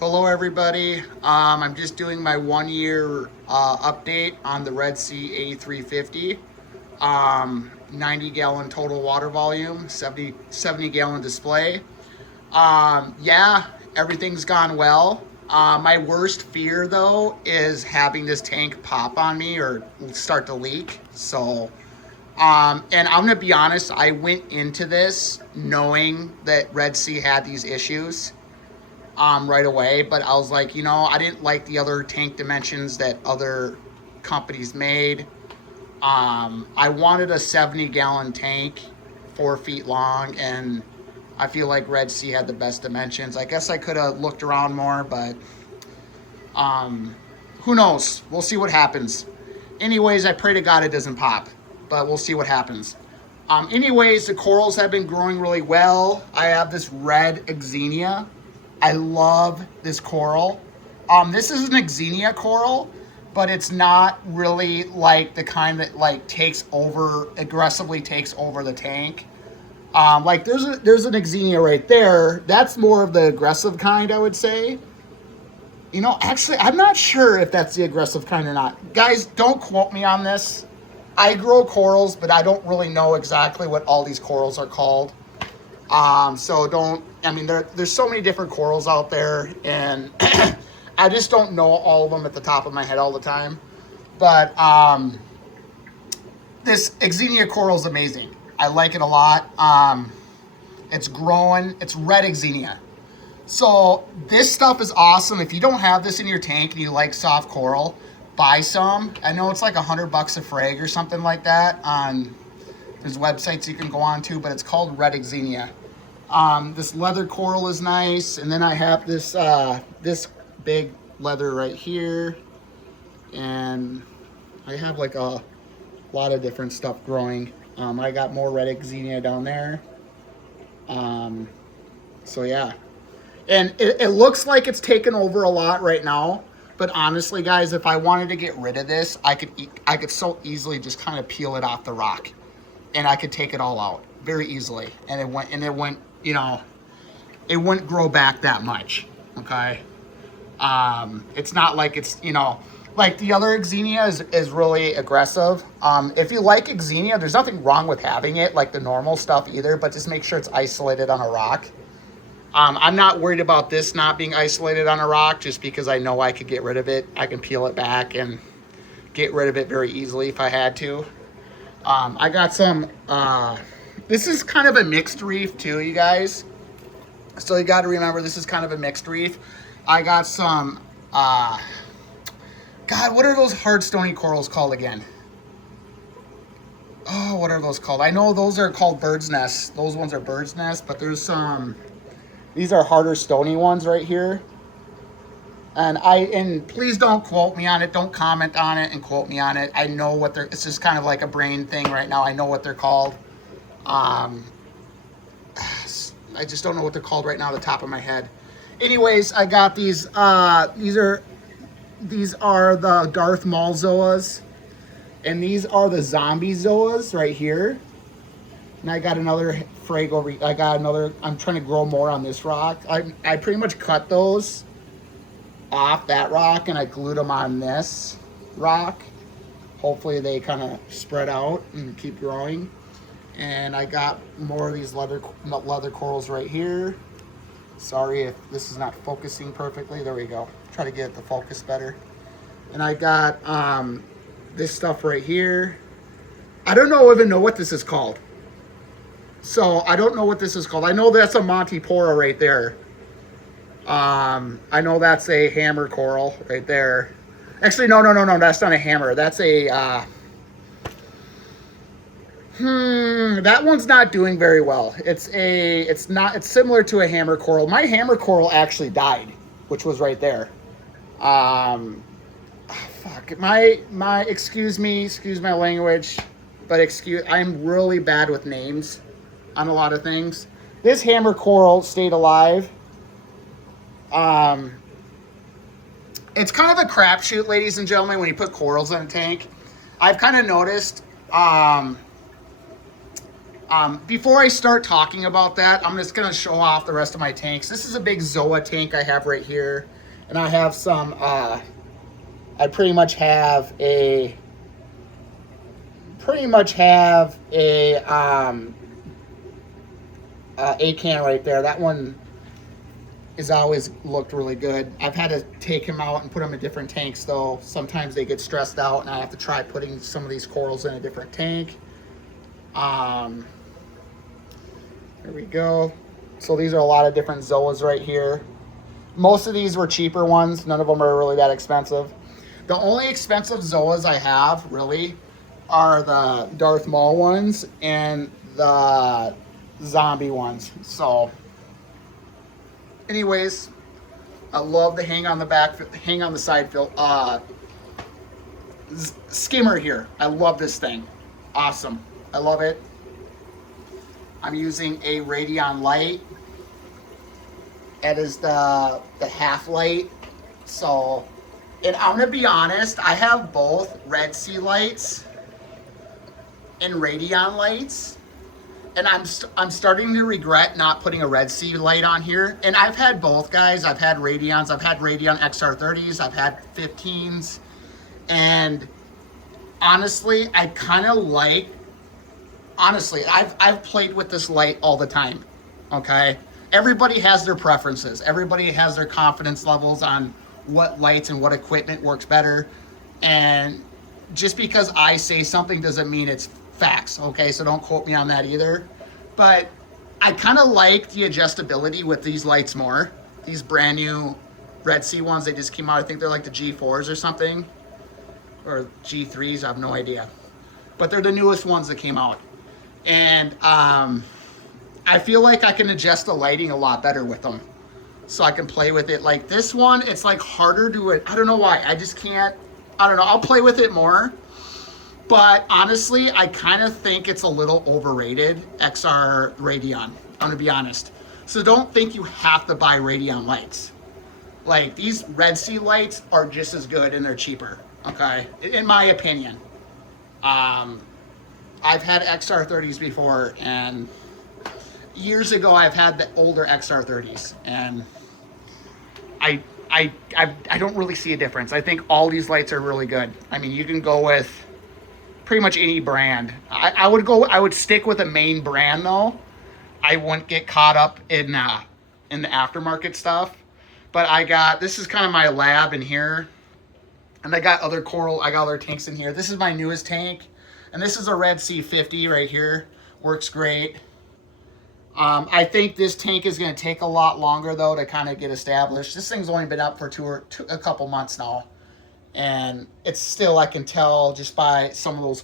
Hello, everybody. I'm just doing my 1 year update on the Red Sea A350. 90 gallon total water volume, 70 gallon display. Yeah, everything's gone well. My worst fear, though, is having this tank pop on me or start to leak. And I'm going to be honest, I went into this knowing that Red Sea had these issues right away. But I was like, I didn't like the other tank dimensions that other companies made. I wanted a 70-gallon tank, 4 feet long, and I feel like Red Sea had the best dimensions. I guess I could have looked around more, but who knows? We'll see what happens. Anyways, I pray to God it doesn't pop, but we'll see what happens. Anyways, the corals have been growing really well. I have this red Exenia. I love this coral. This is an Exenia coral, but it's not really like the kind that like aggressively takes over the tank. Like there's an Exenia right there. That's more of the aggressive kind, I would say. Actually, I'm not sure if that's the aggressive kind or not. Guys, don't quote me on this. I grow corals, but I don't really know exactly what all these corals are called. So don't, I mean, there's so many different corals out there, and I just don't know all of them at the top of my head all the time. But this Exenia coral is amazing. I like it a lot. It's growing. It's red Exenia. So this stuff is awesome. If you don't have this in your tank and you like soft coral, buy some. I know it's like $100 a frag or something like that. There's websites you can go on to, but it's called red Exenia. This leather coral is nice, and then I have this big leather right here, and I have like a lot of different stuff growing. I got more red Exenia down there. So yeah. And it looks like it's taken over a lot right now. But honestly, guys, if I wanted to get rid of this, I could so easily just kind of peel it off the rock, and I could take it all out very easily. And it went, it wouldn't grow back that much. Okay. It's not like it's, like the other Exenia is really aggressive. If you like Exenia, there's nothing wrong with having it like the normal stuff either, but just make sure it's isolated on a rock. I'm not worried about this not being isolated on a rock just because I know I could get rid of it. I can peel it back and get rid of it very easily if I had to. I got some, this is kind of a mixed reef too, you guys. So you got to remember this is kind of a mixed reef. I got some, God, what are those hard stony corals called again? Oh, what are those called? I know those are called bird's nests. Those ones are bird's nests, but there's some, these are harder stony ones right here. And please don't quote me on it. Don't comment on it and quote me on it. I know what they're, it's just kind of like a brain thing right now. I know what they're called. Um, I just don't know what they're called right now at the top of my head. Anyways, I got these, these are the Darth Maul zoas. And these are the zombie zoas right here. And I got another frag over, I'm trying to grow more on this rock. I pretty much cut those off that rock and I glued them on this rock. Hopefully they kind of spread out and keep growing. And I got more of these leather corals right here. Sorry if this is not focusing perfectly. There we go. Try to get it to focus better. And I got this stuff right here. I don't even know what this is called. So I don't know what this is called. I know that's a Montipora right there. I know that's a hammer coral right there. Actually, no, that's not a hammer. That's a, that one's not doing very well. It's similar to a hammer coral. My hammer coral actually died, which was right there. Fuck, excuse my language, but I'm really bad with names on a lot of things. This hammer coral stayed alive. It's kind of a crapshoot, ladies and gentlemen, when you put corals in a tank. I've kind of noticed, Before I start talking about that, I'm just going to show off the rest of my tanks. This is a big Zoa tank I have right here. And I have some, I pretty much have a A-can right there. That one is always looked really good. I've had to take him out and put him in different tanks though. Sometimes they get stressed out and I have to try putting some of these corals in a different tank. There we go. So these are a lot of different Zoas right here. Most of these were cheaper ones. None of them are really that expensive. The only expensive Zoas I have really are the Darth Maul ones and the zombie ones. So anyways, I love the hang on the side skimmer here. I love this thing. Awesome. I love it. I'm using a Radion light. That is the half light. So, and I'm gonna be honest, I have both Red Sea lights and Radion lights, and I'm starting to regret not putting a Red Sea light on here. And I've had both, guys. I've had Radions. I've had Radion XR30s. I've had 15s, and honestly, I kind of like. Honestly, I've played with this light all the time. Okay, everybody has their preferences. Everybody has their confidence levels on what lights and what equipment works better. And just because I say something doesn't mean it's facts. Okay, so don't quote me on that either. But I kind of like the adjustability with these lights more. These brand new Red Sea ones, they just came out. I think they're like the G4s or something, or G3s. I have no idea. But they're the newest ones that came out. And I feel like I can adjust the lighting a lot better with them. So I can play with it. Like this one, it's like harder to it. I don't know why. I just can't. I don't know. I'll play with it more. But honestly, I kind of think it's a little overrated, XR Radion. I'm going to be honest. So don't think you have to buy Radion lights. Like these Red Sea lights are just as good and they're cheaper. Okay? In my opinion. I've had XR30s before, and years ago I've had the older XR30s, and I don't really see a difference. I think all these lights are really good. I mean, you can go with pretty much any brand. I would stick with a main brand though. I wouldn't get caught up in the aftermarket stuff. But this is kind of my lab in here, and I got other tanks in here. This is my newest tank. And this is a Red Sea 50 right here. Works great. I think this tank is going to take a lot longer, though, to kind of get established. This thing's only been up for a couple months now. And it's still, I can tell just by some of those,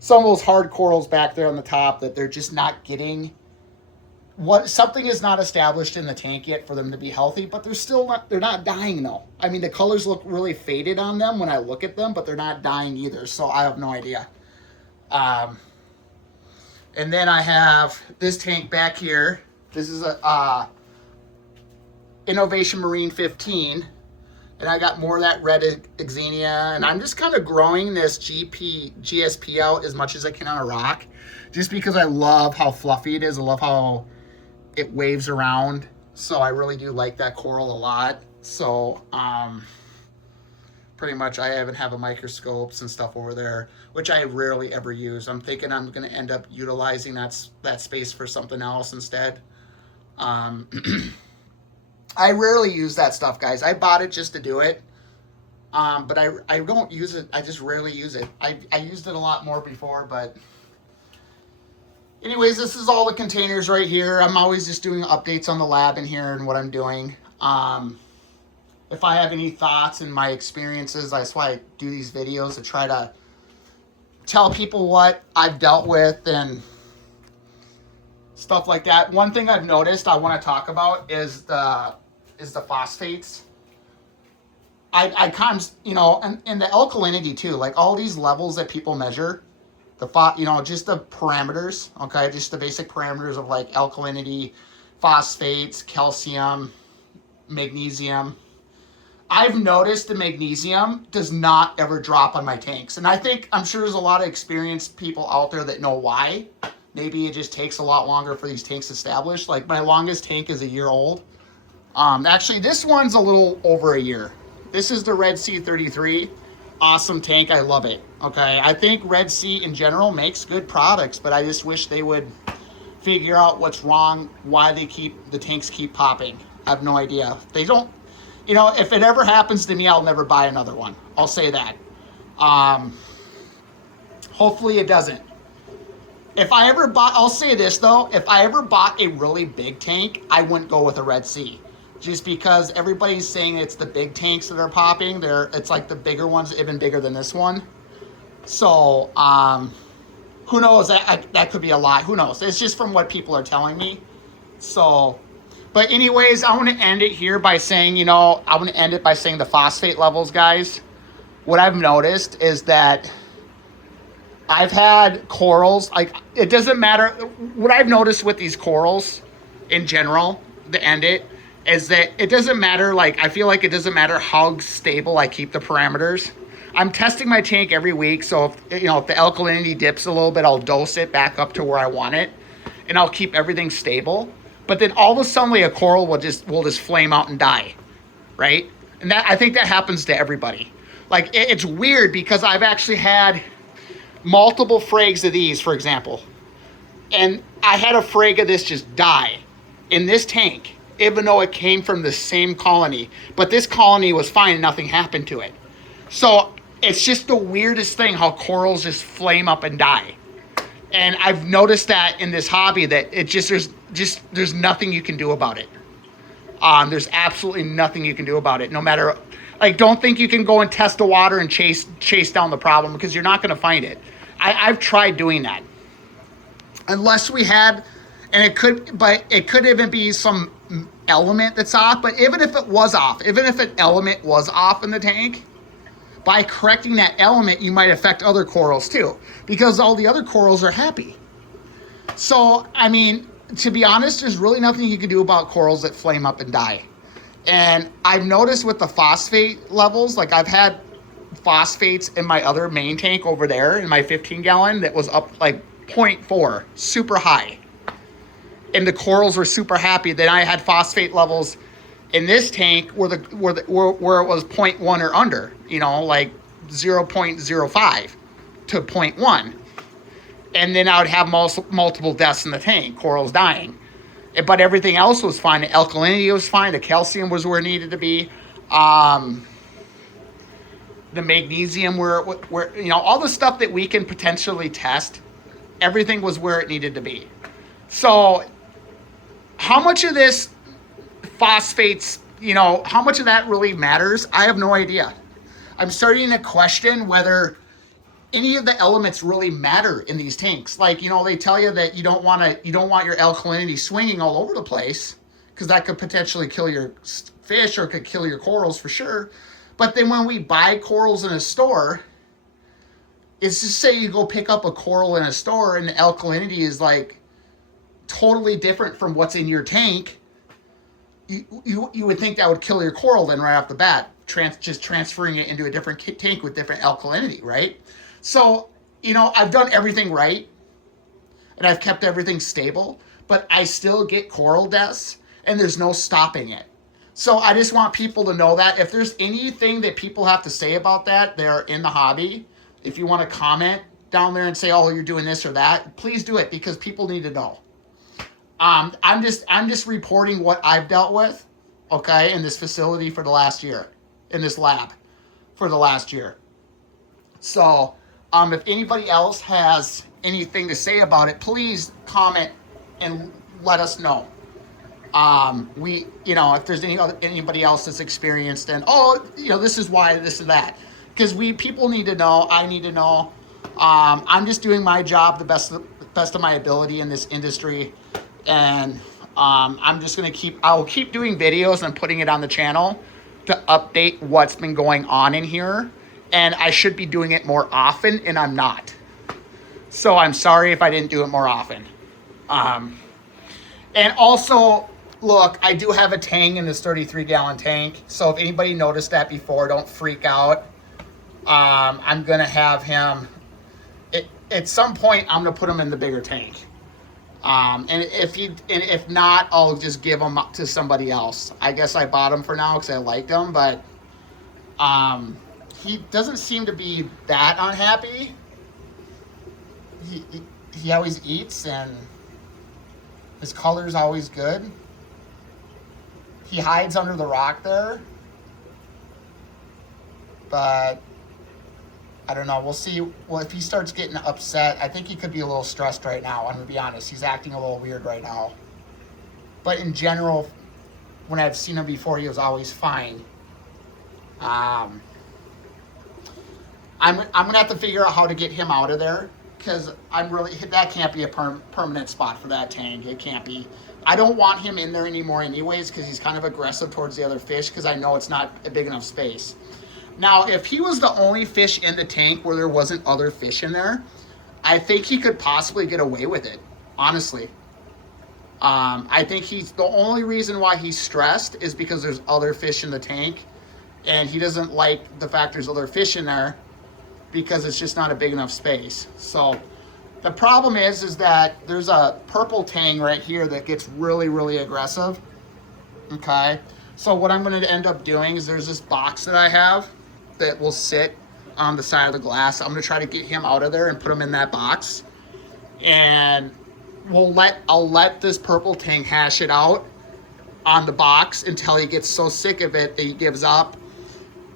some of those hard corals back there on the top that they're just not getting something is not established in the tank yet for them to be healthy, but they're not dying though. I mean, the colors look really faded on them when I look at them, but they're not dying either. So I have no idea. And then I have this tank back here. This is a Innovation Marine 15. And I got more of that red Exenia. And I'm just kind of growing this GSP out as much as I can on a rock. Just because I love how fluffy it is. I love how it waves around. So I really do like that coral a lot. So pretty much I even have a microscopes and stuff over there, which I rarely ever use. I'm thinking I'm going to end up utilizing that space for something else instead. I rarely use that stuff, guys. I bought it just to do it. But I don't use it. I just rarely use it. I used it a lot more before, but anyways, this is all the containers right here. I'm always just doing updates on the lab in here and what I'm doing. If I have any thoughts and my experiences, that's why I do these videos, to try to tell people what I've dealt with and stuff like that. One thing I've noticed I want to talk about is the phosphates. I kind of, and the alkalinity too, like all these levels that people measure, just the parameters, okay, just the basic parameters of like alkalinity, phosphates, calcium, magnesium. I've noticed the magnesium does not ever drop on my tanks. And I'm sure there's a lot of experienced people out there that know why. Maybe it just takes a lot longer for these tanks to establish. Like my longest tank is a year old. Actually, this one's a little over a year. This is the Red Sea 33. Awesome tank. I love it. Okay. I think Red Sea in general makes good products, but I just wish they would figure out what's wrong, why the tanks keep popping. I have no idea. They don't, if it ever happens to me, I'll never buy another one. I'll say that. Hopefully it doesn't. I'll say this though, if I ever bought a really big tank, I wouldn't go with a Red Sea. Just because everybody's saying it's the big tanks that are popping. It's like the bigger ones, even bigger than this one. So, who knows? That could be a lie. Who knows? It's just from what people are telling me. So, but anyways, I want to end it here by saying, the phosphate levels, guys. What I've noticed is that I've had corals, like, it doesn't matter. What I've noticed with these corals in general, to end it, is that it doesn't matter, like, I feel like it doesn't matter how stable I keep the parameters. I'm testing my tank every week, so if the alkalinity dips a little bit, I'll dose it back up to where I want it, and I'll keep everything stable. But then all of a sudden, a coral will just flame out and die, right? And I think that happens to everybody. Like, it's weird because I've actually had multiple frags of these, for example, and I had a frag of this just die in this tank, even though it came from the same colony. But this colony was fine and nothing happened to it. So it's just the weirdest thing how corals just flame up and die. And I've noticed that in this hobby that there's nothing you can do about it. There's absolutely nothing you can do about it. No matter, like, don't think you can go and test the water and chase down the problem, because you're not going to find it. I've tried doing that. Unless we had, and it could even be some element that's off. But even if it was off, even if an element was off in the tank, by correcting that element, you might affect other corals too, because all the other corals are happy. So, I mean, to be honest, there's really nothing you can do about corals that flame up and die. And I've noticed with the phosphate levels, like I've had phosphates in my other main tank over there in my 15 gallon that was up like 0.4, super high. And the corals were super happy. Then I had phosphate levels in this tank where it was 0.1 or under, like 0.05 to 0.1. And then I would have multiple deaths in the tank, corals dying. But everything else was fine. The alkalinity was fine. The calcium was where it needed to be. The magnesium where all the stuff that we can potentially test, everything was where it needed to be. So how much of this phosphates, how much of that really matters? I have no idea. I'm starting to question whether any of the elements really matter in these tanks. Like, they tell you that you don't want your alkalinity swinging all over the place, because that could potentially kill your fish or could kill your corals for sure. But then when we buy corals in a store, it's just say you go pick up a coral in a store and the alkalinity is like totally different from what's in your tank. You would think that would kill your coral then right off the bat, just transferring it into a different tank with different alkalinity, right? So, I've done everything right, and I've kept everything stable, but I still get coral deaths, and there's no stopping it. So I just want people to know that. If there's anything that people have to say about that, they're in the hobby. If you want to comment down there and say, oh, you're doing this or that, please do it, because people need to know. I'm just reporting what I've dealt with, okay, in this facility for the last year, in this lab for the last year. So, if anybody else has anything to say about it, please comment and let us know. If there's anybody else that's experienced and, this is why, this and that, because people need to know. I need to know. I'm just doing my job the best of my ability in this industry. And I'm just going to I'll keep doing videos and putting it on the channel to update what's been going on in here. And I should be doing it more often, and I'm not. So I'm sorry if I didn't do it more often. And also, look, I do have a Tang in this 33-gallon tank. So if anybody noticed that before, don't freak out. I'm going to have him, at some point, I'm going to put him in the bigger tank. And if not, I'll just give him to somebody else. I guess I bought him for now because I liked him, but he doesn't seem to be that unhappy. He always eats, and his color's always good. He hides under the rock there, but I don't know. We'll see. Well, if he starts getting upset, I think he could be a little stressed right now. I'm going to be honest. He's acting a little weird right now. But in general, when I've seen him before, he was always fine. I'm going to have to figure out how to get him out of there, because that can't be a permanent spot for that tank. It can't be. I don't want him in there anymore anyways, because he's kind of aggressive towards the other fish, because I know it's not a big enough space. Now, if he was the only fish in the tank where there wasn't other fish in there, I think he could possibly get away with it, honestly. I think the only reason why he's stressed is because there's other fish in the tank, and he doesn't like the fact there's other fish in there because it's just not a big enough space. So the problem is that there's a purple tang right here that gets really, really aggressive. Okay. So what I'm going to end up doing is there's this box that I have that will sit on the side of the glass. I'm going to try to get him out of there and put him in that box. And I'll let this purple tang hash it out on the box until he gets so sick of it that he gives up.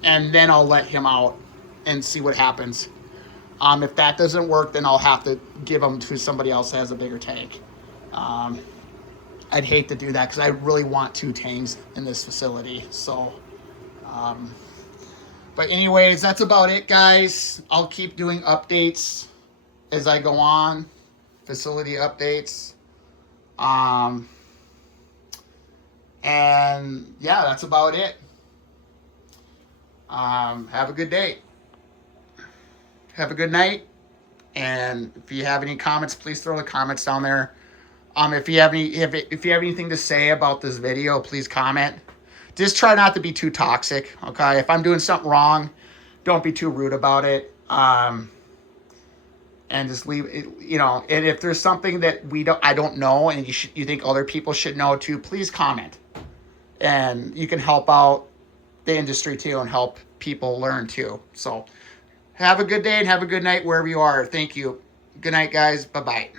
And then I'll let him out and see what happens. If that doesn't work, then I'll have to give him to somebody else that has a bigger tank. I'd hate to do that because I really want 2 tangs in this facility. So, but anyways, that's about it, guys. I'll keep doing updates as I go on, facility updates. And yeah, that's about it. Have a good day. Have a good night. And if you have any comments, please throw the comments down there. If you have anything to say about this video, please comment. Just try not to be too toxic, okay? If I'm doing something wrong, don't be too rude about it. And just leave it, and if there's something that I don't know and you think other people should know too, please comment. And you can help out the industry too and help people learn too. So have a good day and have a good night wherever you are. Thank you. Good night, guys. Bye-bye.